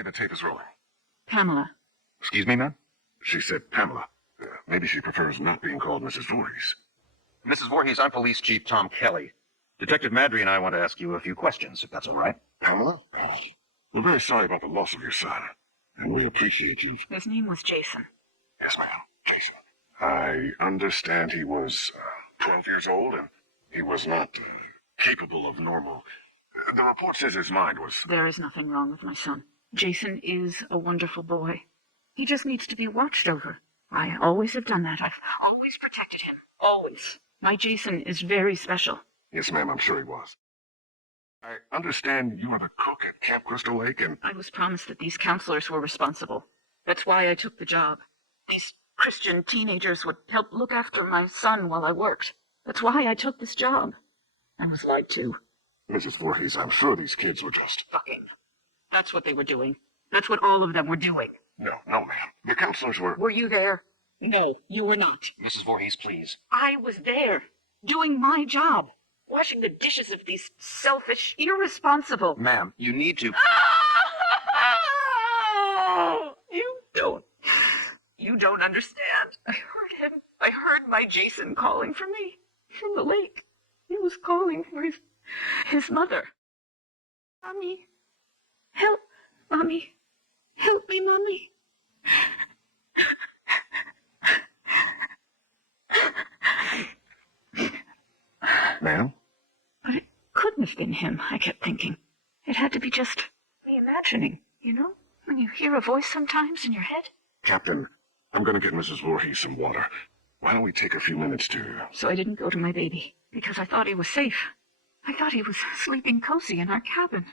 Okay, the tape is rolling. Pamela. Excuse me, ma'am? She said Pamela. Maybe she prefers not being called Mrs. Voorhees. Mrs. Voorhees, I'm Police Chief Tom Kelly. Detective Madre and I want to ask you a few questions, if that's all right. Pamela? We're very sorry about the loss of your son, and we appreciate you. His name was Jason. Yes, ma'am. Jason. I understand he was 12 years old, and he was not capable of normal. The report says his mind was... There is nothing wrong with my son. Jason is a wonderful boy. He just needs to be watched over. I always have done that. I've always protected him. Always. My Jason is very special. Yes, ma'am, I'm sure he was. I understand you are the cook at Camp Crystal Lake, and... I was promised that these counselors were responsible. That's why I took the job. These Christian teenagers would help look after my son while I worked. That's why I took this job. I was lied to. Mrs. Voorhees, I'm sure these kids were just... Fucking. That's what they were doing. That's what all of them were doing. No, ma'am. The counselors were... Were you there? No, you were not. Mrs. Voorhees, please. I was there, doing my job, washing the dishes of these selfish, irresponsible... Ma'am, you need to... Oh, you don't understand. I heard him. I heard my Jason calling for me from the lake. He was calling for his mother. Mommy, help, Mommy. Help me, Mommy. Ma'am? But it couldn't have been him, I kept thinking. It had to be just reimagining, you know? When you hear a voice sometimes in your head. Captain, I'm going to get Mrs. Voorhees some water. Why don't we take a few minutes to... So I didn't go to my baby, because I thought he was safe. I thought he was sleeping cozy in our cabin.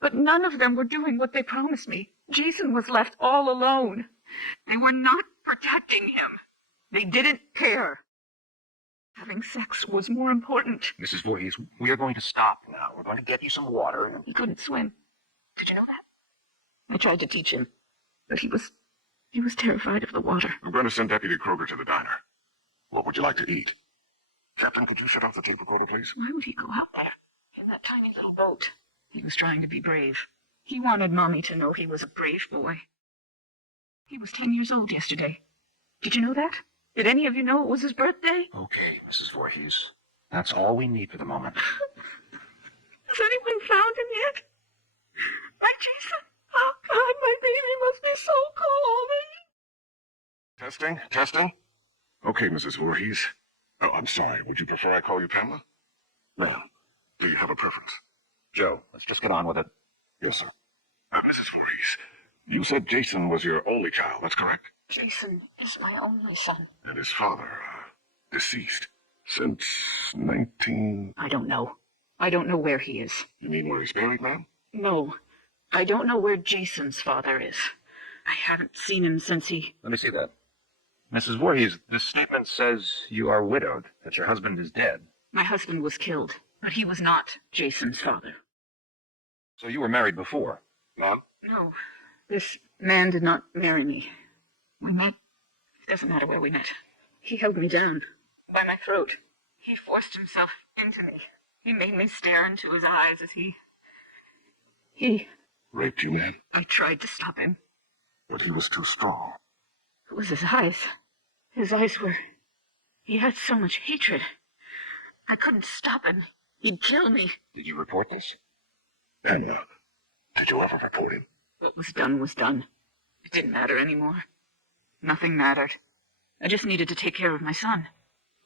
But none of them were doing what they promised me. Jason was left all alone. They were not protecting him. They didn't care. Having sex was more important. Mrs. Voorhees, we are going to stop now. We're going to get you some water. He couldn't swim. Did you know that? I tried to teach him, but he was terrified of the water. I'm going to send Deputy Kroger to the diner. What would you like to eat? Captain, could you shut off the tape recorder, please? Why would he go out there in that tiny little boat? He was trying to be brave. He wanted Mommy to know he was a brave boy. He was 10 years old yesterday. Did you know that? Did any of you know it was his birthday? Okay, Mrs. Voorhees. That's all we need for the moment. Has anyone found him yet? My Jason? Oh, God, my baby must be so cold. Testing? Okay, Mrs. Voorhees. Oh, I'm sorry. Would you prefer I call you Pamela? Ma'am, do you have a preference? Joe, let's just get on with it. Yes, sir. Mrs. Voorhees, you said Jason was your only child, that's correct? Jason is my only son. And his father, deceased. Since 19... I don't know. I don't know where he is. You mean where he's buried, ma'am? No. I don't know where Jason's father is. I haven't seen him since he... Let me see that. Mrs. Voorhees, this statement says you are widowed, that your husband is dead. My husband was killed, but he was not Jason's father. So you were married before? Ma'am? No. This man did not marry me. We met. It doesn't matter where we met. He held me down by my throat. He forced himself into me. He made me stare into his eyes as he... Raped you, ma'am? I tried to stop him. But he was too strong. It was his eyes. His eyes were... He had so much hatred. I couldn't stop him. He'd kill me. Did you report this? And, did you ever report him? What was done was done. It didn't matter anymore. Nothing mattered. I just needed to take care of my son.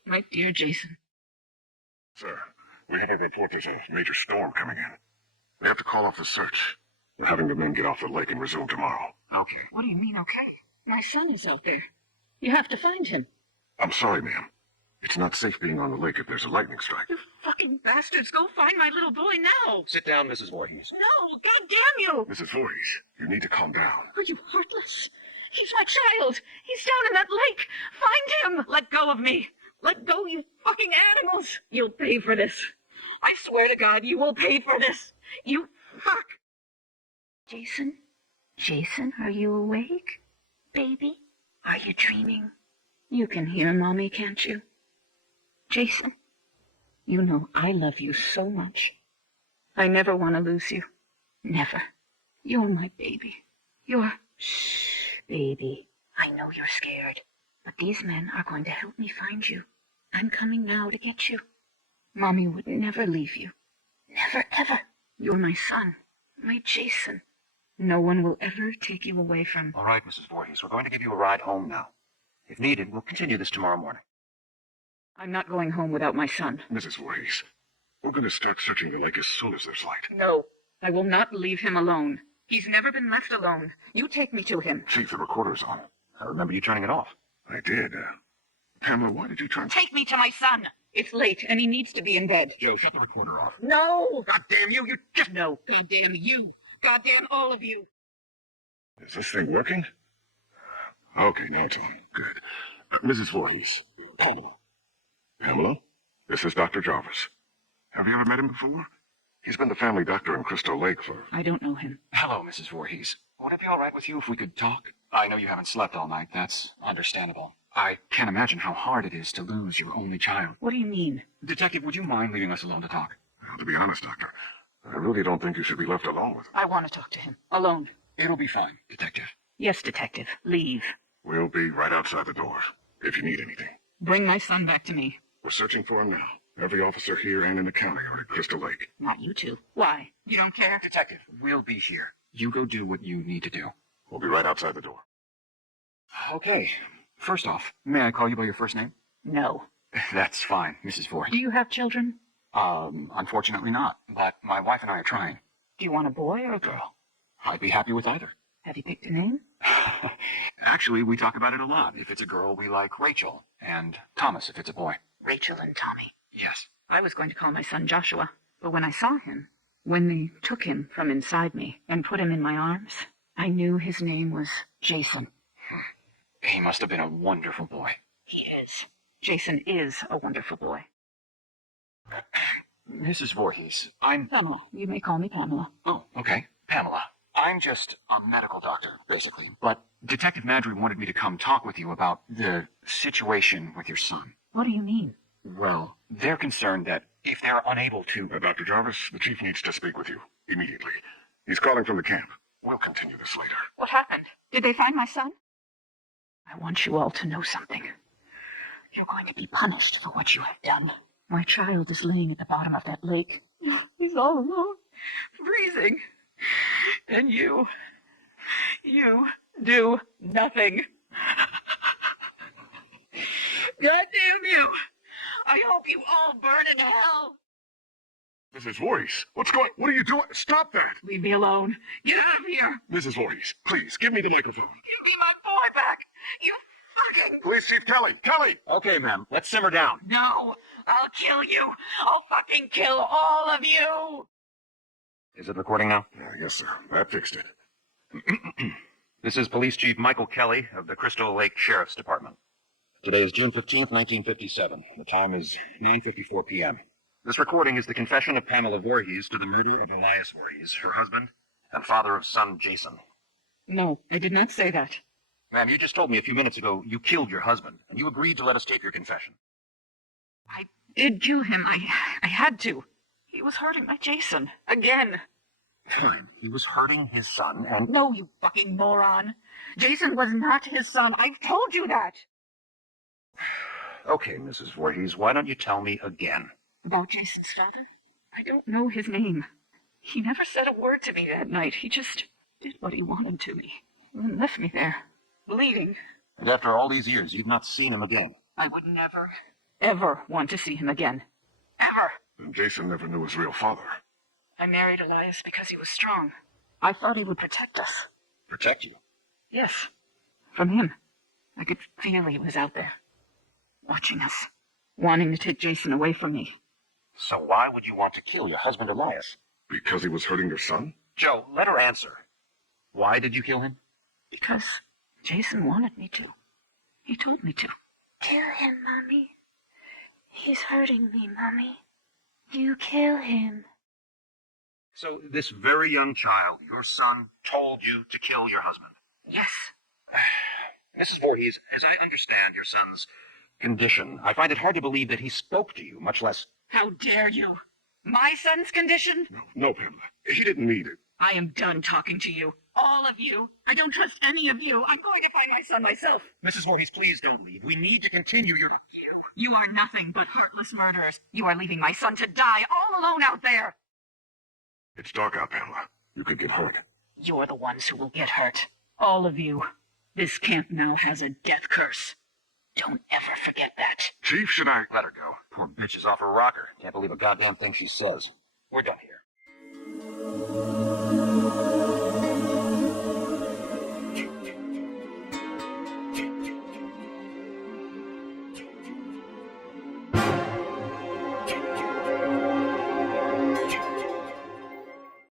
My dear Jason. Sir, we have a report there's a major storm coming in. We have to call off the search. We're having the men get off the lake and resume tomorrow. Okay. What do you mean, okay? My son is out there. You have to find him. I'm sorry, ma'am. It's not safe being on the lake if there's a lightning strike. You fucking bastards, go find my little boy now! Sit down, Mrs. Voorhees. No, goddamn you! Mrs. Voorhees, you need to calm down. Are you heartless? He's my child! He's down in that lake! Find him! Let go of me! Let go, you fucking animals! You'll pay for this. I swear to God, you will pay for this! You fuck! Jason? Jason, are you awake? Baby? Are you dreaming? You can hear Mommy, can't you? Jason, you know I love you so much. I never want to lose you. Never. You're my baby. Shh, baby. I know you're scared, but these men are going to help me find you. I'm coming now to get you. Mommy would never leave you. Never, ever. You're my son, my Jason. No one will ever take you away from... All right, Mrs. Voorhees, we're going to give you a ride home now. If needed, we'll continue this tomorrow morning. I'm not going home without my son. Mrs. Voorhees, we're going to start searching the lake as soon as there's light. No, I will not leave him alone. He's never been left alone. You take me to him. Chief, the recorder's on. I remember you turning it off. I did. Pamela, why did you try and... Take me to my son. It's late, and he needs to be in bed. Joe, shut the recorder off. No! God damn you, you just... No, goddamn you. Goddamn all of you. Is this thing working? Okay, now it's on. Good. Mrs. Voorhees. Pamela. Pamela, this is Dr. Jarvis. Have you ever met him before? He's been the family doctor in Crystal Lake for... I don't know him. Hello, Mrs. Voorhees. Would it be all right with you if we could talk? I know you haven't slept all night. That's understandable. I can't imagine how hard it is to lose your only child. What do you mean? Detective, would you mind leaving us alone to talk? Well, to be honest, Doctor, I really don't think you should be left alone with him. I want to talk to him. Alone. It'll be fine, Detective. Yes, Detective. Leave. We'll be right outside the door, if you need anything. Bring my son back to me. We're searching for him now. Every officer here and in the county are at Crystal Lake. Not you two. Why? You don't care? Detective, we'll be here. You go do what you need to do. We'll be right outside the door. Okay. First off, may I call you by your first name? No. That's fine, Mrs. Voorhees. Do you have children? Unfortunately not. But my wife and I are trying. Do you want a boy or a girl? I'd be happy with either. Have you picked a name? Actually, we talk about it a lot. If it's a girl, we like Rachel, and Thomas if it's a boy. Rachel and Tommy. Yes. I was going to call my son Joshua, but when I saw him, when they took him from inside me and put him in my arms, I knew his name was Jason. He must have been a wonderful boy. He is. Jason is a wonderful boy. Mrs. Voorhees, I'm... Pamela. You may call me Pamela. Oh, okay. Pamela. I'm just a medical doctor, basically. But Detective Madre wanted me to come talk with you about the situation with your son. What do you mean? Well, they're concerned that if they're unable to... Dr. Jarvis, the chief needs to speak with you immediately. He's calling from the camp. We'll continue this later. What happened? Did they find my son? I want you all to know something. You're going to be punished for what you have done. My child is laying at the bottom of that lake. He's all alone, freezing. And you do nothing. Goddamn you! I hope you all burn in hell! Mrs. Voorhees, what are you doing? Stop that! Leave me alone. Get out of here! Mrs. Voorhees, please, give me the microphone. Give me my boy back! You fucking... Please, Chief Kelly! Kelly! Okay, ma'am, let's simmer down. No! I'll kill you! I'll fucking kill all of you! Is it recording now? Yes, sir. That fixed it. This is Police Chief Michael Kelly of the Crystal Lake Sheriff's Department. Today is June 15th, 1957. The time is 9:54 p.m. This recording is the confession of Pamela Voorhees to the murder of Elias Voorhees, her husband, and father of son Jason. No, I did not say that. Ma'am, you just told me a few minutes ago you killed your husband, and you agreed to let us tape your confession. I did kill him. I had to. He was hurting my Jason. Again. Fine. He was hurting his son, and... No, you fucking moron. Jason was not his son. I've told you that. Okay, Mrs. Voorhees, why don't you tell me again? About Jason's father? I don't know his name. He never said a word to me that night. He just did what he wanted to me. And left me there, bleeding. And after all these years, you've not seen him again? I would never, ever want to see him again. Ever. And Jason never knew his real father. I married Elias because he was strong. I thought he would protect us. Protect you? Yes. From him. I could feel he was out there, watching us, wanting to take Jason away from me. So why would you want to kill your husband Elias? Because he was hurting your son? Joe, let her answer. Why did you kill him? Because Jason wanted me to. He told me to. Kill him, Mommy. He's hurting me, Mommy. You kill him. So this very young child, your son, told you to kill your husband? Yes. Mrs. Voorhees, as I understand your son's condition, I find it hard to believe that he spoke to you, much less... How dare you? My son's condition? No, Pamela. He didn't need it. I am done talking to you. All of you. I don't trust any of you. I'm going to find my son myself. Mrs. Voorhees, please don't leave. We need to continue your... You are nothing but heartless murderers. You are leaving my son to die all alone out there. It's dark out, Pamela. You could get hurt. You're the ones who will get hurt. All of you. This camp now has a death curse. Don't ever forget that. Chief, should I... Let her go. Poor bitch is off her rocker. Can't believe a goddamn thing she says. We're done here.